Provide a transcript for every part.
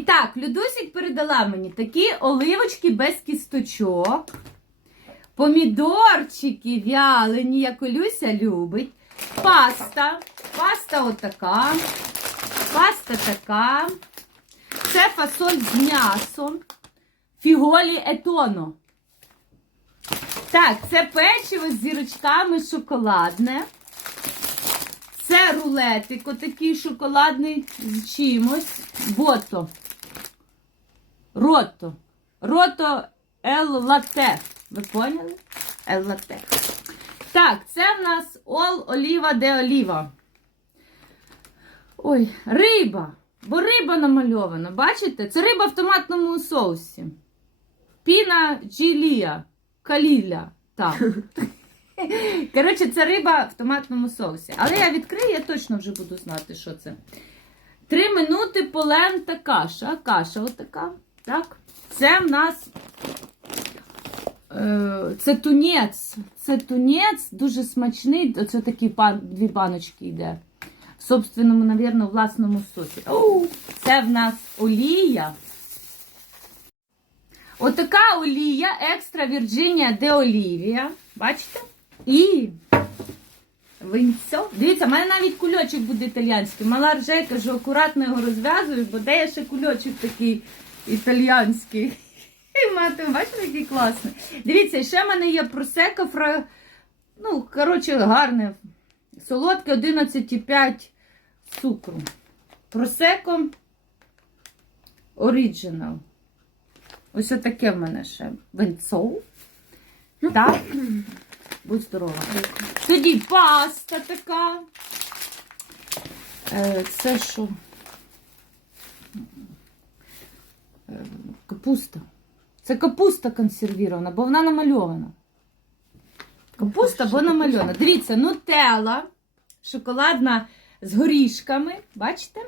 Так, Людусік передала мені такі оливочки без кісточок. Помідорчики вялені, як Олюся любить. Паста. Паста отака. Паста така. Це фасоль з м'ясом. Фіголі етоно. Так, це печиво з зірочками шоколадне. Це рулетик, отакий шоколадний з чимось. Бото. Рото. Рото ел латте. Ви поняли? Ел латте. Так, це в нас ол оліва де оліва. Ой, риба. Бо риба намальована. Бачите? Це риба в томатному соусі. Піна джилія. Каліля. Так. Коротше, це риба в томатному соусі. Але я відкрию, я точно вже буду знати, що це. Три минути полента каша. Каша отака. Так. Це в нас. е, Це тунець. Це тунець дуже смачний. Оце такі дві баночки йде. В собственному, навірно, власному соці. Оу, це в нас олія. Отака олія екстра Вірджинія де Олівія. Бачите? І винцо. Дивіться, в мене навіть кульочок буде італійський. Мала рже, я кажу, акуратно його розв'язую, бо де є ще кульочок такий італійський. Мати, бачите, який класний. Дивіться, ще в мене є просека, фра... ну, коротше, гарне. Солодке 11,5 цукру. Просеко Original. Ось таке в мене ще винцо. Так. Будь здорова. Тоді паста така. Е, Це що? Капуста. Це капуста консервірована, бо вона намальована. Капуста, бо намальована. Дивіться, нутелла шоколадна з горішками. Бачите?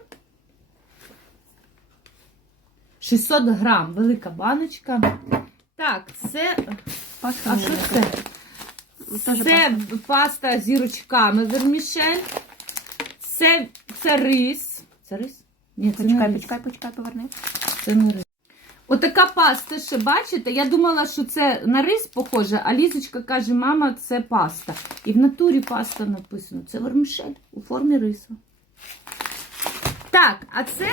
600 грам, велика баночка. Так, це. Паста А що невелика. це? Це паста з зірочками вермішель. Це, це рис. Це рис? Ні, це не рис. почекай, почекай, поверни. Це не рис. Отака паста ще бачите? Я думала, що це на рис похоже, а Лізочка каже, мама, це паста. І в натурі паста написано. Це вермішель у формі рису. Так, а це